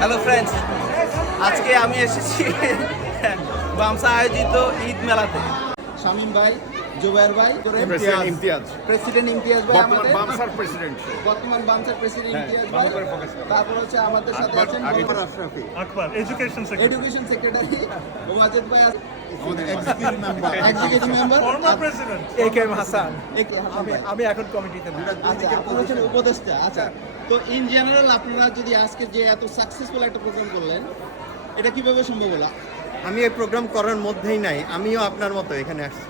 Hello friends, আজকে আমি এসেছি বামসা আয়োজিত ঈদ মেলাতে। শামীম ভাই, জুবায়ের ভাই, প্রেসিডেন্ট ইমতিয়াজ ভাই, আমাদের বামসার প্রেসিডেন্ট, বর্তমান বামসার প্রেসিডেন্ট ইমতিয়াজ ভাই, তারপর হচ্ছে আমাদের সাথে আছেন আকবর, এডুকেশন সেক্রেটারি ওয়াজেদ ভাই, আমাদের executive member former president AKM Hasan. আমি এখন কমিটিতে না। আচ্ছা, আপনারা হচ্ছেন উপদেষ্টা। আচ্ছা, তো ইন জেনারেল আপনারা যদি আজকে যে এত সাকসেসফুল একটা প্রোগ্রাম করলেন, এটা কিভাবে সম্ভব হলো? আমি এই প্রোগ্রাম করার মধ্যেই নাই, আমিও আপনার মতো এখানে আসছি।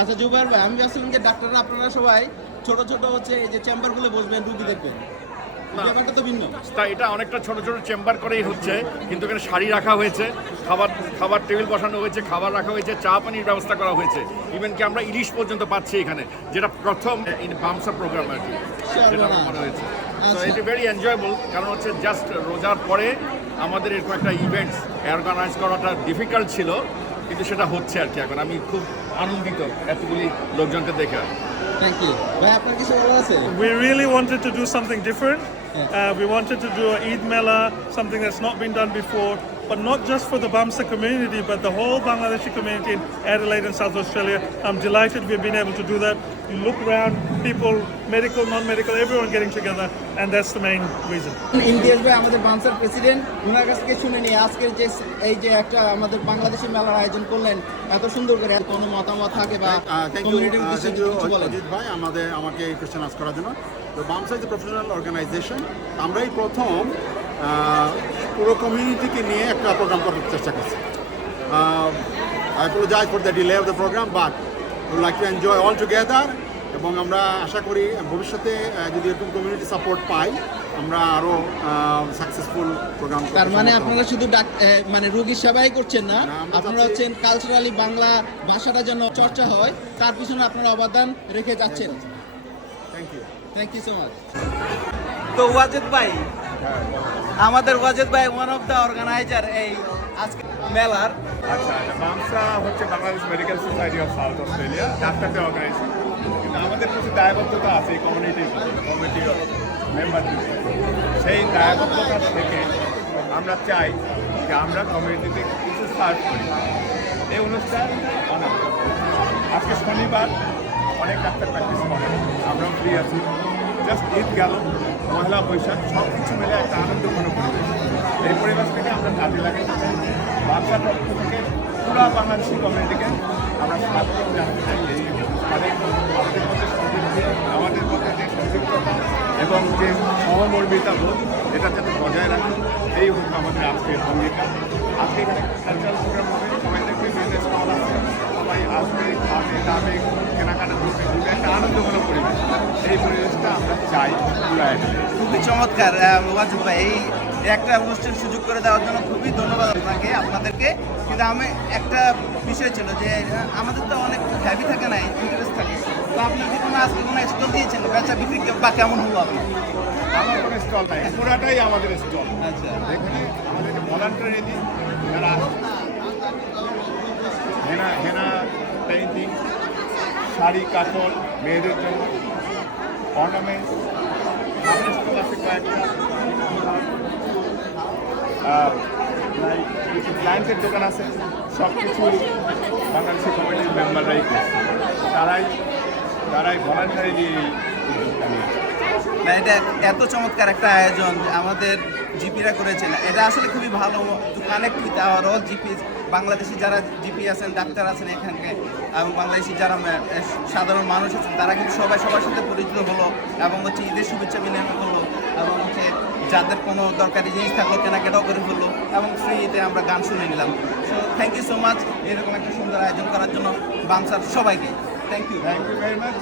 আচ্ছা জুবায়ের ভাই, আমি ভাবছিলাম যে ডাক্তাররা আপনারা সবাই ছোট ছোট হচ্ছে এই যে চেম্বারগুলো বসবেন, রুগী দেখবেন, ব্যাপারটা তো ভিন্ন। তা এটা অনেকটা ছোট ছোট চেম্বার করেই হচ্ছে, কিন্তু এখানে শাড়ি রাখা হয়েছে, খাবার টেবিল বসানো হয়েছে, খাবার রাখা হয়েছে, চা পানির ব্যবস্থা করা হয়েছে, ইভেন কি আমরা ইলিশ পর্যন্ত পাচ্ছি এখানে, যেটা প্রথম বামসা প্রোগ্রাম আর কি, যেটা আমার মনে হয়েছে। তো ইট ভেরি এনজয়েবল, কারণ হচ্ছে জাস্ট রোজার পরে আমাদের এরকম একটা ইভেন্টস অর্গানাইজ করাটা ডিফিকাল্ট ছিল, কিন্তু সেটা হচ্ছে আর কি। এখন আমি খুব আনন্দিত এতগুলি লোকজনকে দেখে। থ্যাংক ইউ ভাই, আপনার কিছু বলার আছে? We really wanted to do something different. We wanted to do an Eid Mela, something that's not been done before, but not just for the Bamsa community, but the whole Bangladeshi community in Adelaide and South Australia. I'm delighted we've been able to do that. You look around, people, medical, non-medical, everyone getting together, and that's the main reason. Imtiaz ভাই আমাদের বামসার president, ওনার কাছ থেকে শুনে নিই আজকের যে এই যে একটা আমাদের বাংলাদেশি মেলার আয়োজন করলেন এত সুন্দর করে, কোনো মতামত থাকে বা কমিউনিটির উদ্দেশ্যে কিছু বলেন? অজিত ভাই আমাকে এই কোয়েশ্চেন আস্ক করার জন্য। তো বামসা ইজ এ প্রফেশনাল অর্গানাইজেশন, আমরাই প্রথম পুরো কমিউনিটিকে নিয়ে একটা প্রোগ্রাম করার চেষ্টা করছি। I apologize for the delay of the program, but we would like to enjoy all together, এবং আমরা আশা করি ভবিষ্যতে যদি এরকম কমিউনিটি সাপোর্ট পাই, আমরা আরও সাকসেসফুল প্রোগ্রাম। তার মানে আপনারা শুধু মানে রোগীর সেবাই করছেন না, আপনারা হচ্ছেন কালচারালি বাংলা ভাষাটা যেন চর্চা হয় তার পিছনে আপনারা অবদান রেখে যাচ্ছেন। Thank you so much. তো ওয়াজেদ ভাই, আমাদের ওয়াজেদ ভাই ওয়ান অফ দ্য অর্গানাইজার এই আজকে মেলার। আচ্ছা, বামসা হচ্ছে Bangladesh medical society of south Australia, ডাক্তারদের অর্গানাইজেশন, কিন্তু আমাদের কিছু দায়বদ্ধতা আছে এই কমিটির মেম্বারদের। সেই দায়বদ্ধতা থেকে আমরা চাই যে আমরা কমিউনিটিতে কিছু সার্ভ করি। এই অনুষ্ঠান অনেক, আজকে শনিবার অনেক ডাক্তার প্র্যাকটিস করে, আমরাও ফ্রি আছি। জাস্ট ঈদ গেল, পয়লা বৈশাখ, সব কিছু মিলে একটা আনন্দঘন পরিবেশ। এই পরিবেশ থেকে আমরা কাজে লাগাতে চাই। বাংলার পক্ষ থেকে পুরো বাংলাদেশি কমিউনিটিকে আমরা স্বাগত জানাতে চাই এই অনুষ্ঠানে। আমাদের মধ্যে সমৃদ্ধি, আমাদের মধ্যে যে সংযুক্ততা এবং যে সহমর্মিতা বোধ, এটা যাতে বজায় রাখে, এই হোক আমাদের আজকের ভূমিকা। আজকে এখানে কালচারাল প্রোগ্রাম হবে, সবাই দেখবে, বিজনেস স্টল আছে, সবাই আসবে, খাবে দাবে, কেনাকাটা করবে, একটা আনন্দঘন পরিবেশ। এই পরিবেশটা আমরা চাই পুরো অ্যাডেলে। খুবই চমৎকার ওয়াজেদ ভাই, এই একটা অনুষ্ঠান সুযোগ করে দেওয়ার জন্য খুবই ধন্যবাদ আপনাদেরকে। কিন্তু আমি একটা বিষয় ছিল যে আমাদের তো অনেক হ্যাবি থাকে না, ইন্টারেস্ট থাকে, তো আপনার কি কোনো আজকে কোনো স্টল দিয়েছেন, বেচা বিক্রি বা কেমন হলো? আপনি? আমার কোনো স্টল নাই, পুরাটাই আমাদের স্টল। আচ্ছা, এখানে আমাদেরকে ভলান্টারি দিই, যারা হেনা পেইন্টিং, শাড়ি কাপড়, মেয়েদের জন্য অর্নামেন্টস, আমাদের স্টল আছে কয়েকটা, কিছু ক্লায়েন্টের দোকান আছে, সব কিছু বাংলাদেশি কমিটির মেম্বাররাই করছে, তারাই ভলান্টারি দিয়ে এই উদ্যোগটা নিয়েছে। না, এটা এত চমৎকার একটা আয়োজন আমাদের জিপিরা করেছেন, এটা আসলে খুবই ভালো to connect with our all GP. Bangladeshi যারা জিপি আছেন, ডাক্তার আছেন এখানকে, এবং বাংলাদেশি যারা সাধারণ মানুষ আছেন, তারা কিন্তু সবাই সবার সাথে পরিচিত হলো, এবং হচ্ছে ঈদের শুভেচ্ছা বিনিময় হলো, এবং হচ্ছে যাদের কোনো দরকারি জিনিস থাকলো কেনাকাটাও করে ফেললো, এবং ফ্রিতে আমরা গান শুনে নিলাম। So thank you so much এরকম একটা সুন্দর আয়োজন করার জন্য বামসার সবাইকে। Thank you very much.